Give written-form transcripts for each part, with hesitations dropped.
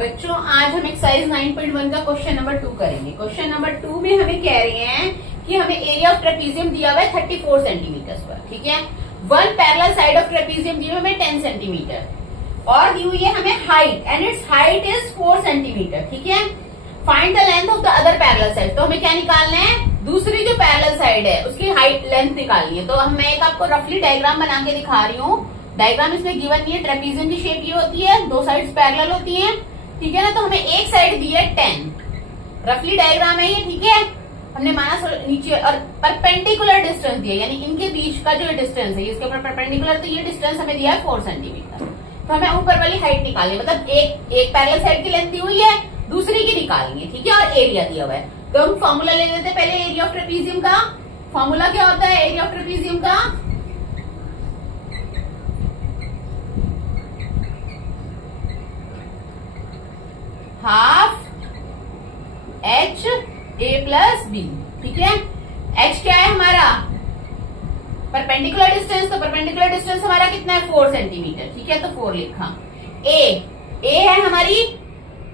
बच्चों आज हम एक्सरसाइज 9.1 का क्वेश्चन नंबर 2 करेंगे। क्वेश्चन नंबर 2 में हमें कह रहे हैं कि हमें एरिया ऑफ ट्रेपीजियम दिया हुआ है 34 सेंटीमीटर स्क्वायर, ठीक है। One parallel side of trapezium दी हुई हमें 10 सेंटीमीटर और दी हुई है हमें height and its height is 4 centimetre, ठीक है। Find the length of the other parallel side. तो हमें क्या निकालना है, दूसरी जो पैरेलल साइड है उसकी हाइट लेंथ निकालनी है। तो मैं एक आपको रफली डायग्राम बना के दिखा रही हूँ। डायग्राम इसमें गिवन नहीं है। ट्रेपीजियम की शेप ये होती है, दो साइड्स पैरेलल होती हैं, ठीक है ना। तो हमें एक साइड दी है 10, रफली डायग्राम है ये, ठीक है। हमने माना नीचे और परपेंडिकुलर डिस्टेंस दिया, यानी इनके बीच का जो डिस्टेंस है इसके ऊपर परपेंडिकुलर, तो ये डिस्टेंस हमें दिया है 4 सेंटीमीटर। तो हमें ऊपर वाली हाइट निकालनी है, मतलब एक पैरेलल साइड की लेंथ दी हुई है, दूसरी की निकालनी है, ठीक है। और एरिया दिया हुआ है। तो हम फॉर्मूला ले लेते हैं पहले एरिया ऑफ ट्रेपीजियम का। फॉर्मूला क्या होता है एरिया ऑफ ट्रेपीजियम का? Half H A plus B, ठीक है। एच क्या है हमारा? Perpendicular distance. तो परपेंडिकुलर डिस्टेंस हमारा कितना है? 4 सेंटीमीटर, ठीक है। तो 4 लिखा। ए है हमारी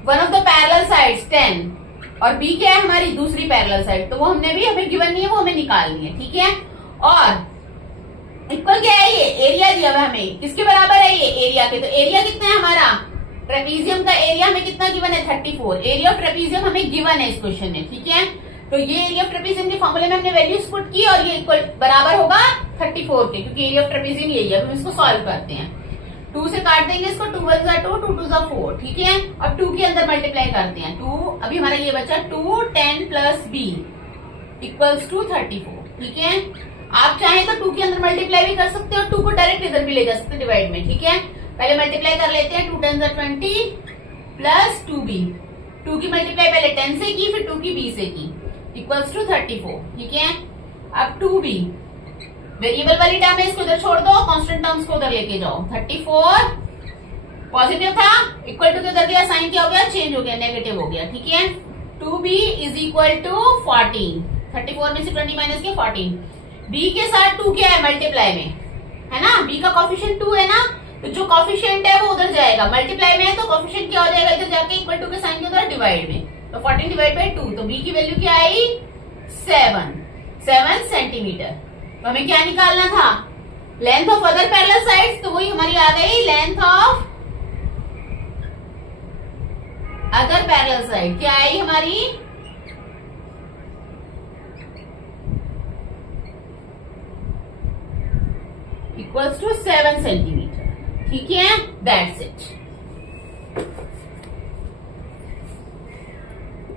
one of the parallel sides 10 और बी क्या है हमारी दूसरी पैरेलल साइड। तो वो हमें गिवन नहीं है, वो हमें निकालनी है, ठीक है। और इक्वल क्या है? ये एरिया दिया हुआ हमें, किसके बराबर है ये? एरिया के। तो एरिया कितना है हमारा? ट्रेपीजियम का एरिया हमें कितना गिवन है? 34। एरिया ऑफ ट्रेपीजियम हमें गिवन है इस क्वेश्चन में, ठीक है। तो ये एरिया ऑफ ट्रेपीजियम के फॉर्मूले में हमने वैल्यूज पुट की और ये इक्वल बराबर होगा 34 के, क्योंकि एरिया ऑफ ट्रेपीजियम यही है। हम इसको सॉल्व करते हैं। 2 से काट देंगे इसको, 2 1 जा 2, 2 2 जा 4, ठीक है। और 2 के अंदर मल्टीप्लाई करते हैं। 2 अभी हमारा ये बचा 2 10 प्लस बी इक्वल्स टू 34, ठीक है। आप चाहें तो 2 के अंदर मल्टीप्लाई भी कर सकते हो और 2 को डायरेक्ट इधर भी ले जा सकते डिवाइड में, ठीक है। पहले मल्टीप्लाई कर लेते हैं। 2 10 20 प्लस 2b। 2 की मल्टीप्लाई पहले 10 से की, फिर 2 की b से की, इक्वल्स टू 34, ठीक है। अब 2b वेरिएबल वाली टर्म है, इसको उधर छोड़ दो, कांस्टेंट टर्म्स को उधर लेके जाओ। 34 पॉजिटिव था, इक्वल टू के उधर गया, साइन क्या हो गया? चेंज हो गया, नेगेटिव हो गया, ठीक है। 2b is equal to 14। 34 में से 20 माइनस किया 14। b के साथ 2 क्या है? मल्टीप्लाई में है ना, b का कॉफिशिएंट 2 है ना, तो जो कॉफिशिएंट है वो उधर जाएगा। मल्टीप्लाई में है तो कॉफिशिएंट क्या हो जाएगा? इधर जाके इक्वल टू के साइन के उधर डिवाइड में। तो 14 डिवाइड बाई 2, तो b की वैल्यू क्या आई? 7 सेंटीमीटर। तो हमें क्या निकालना था? Length of other parallel sides. तो वही हमारी आ गई length of other parallel side. क्या आई हमारी? इक्वल्स टू 7 सेंटीमीटर, ठीक है। That's it.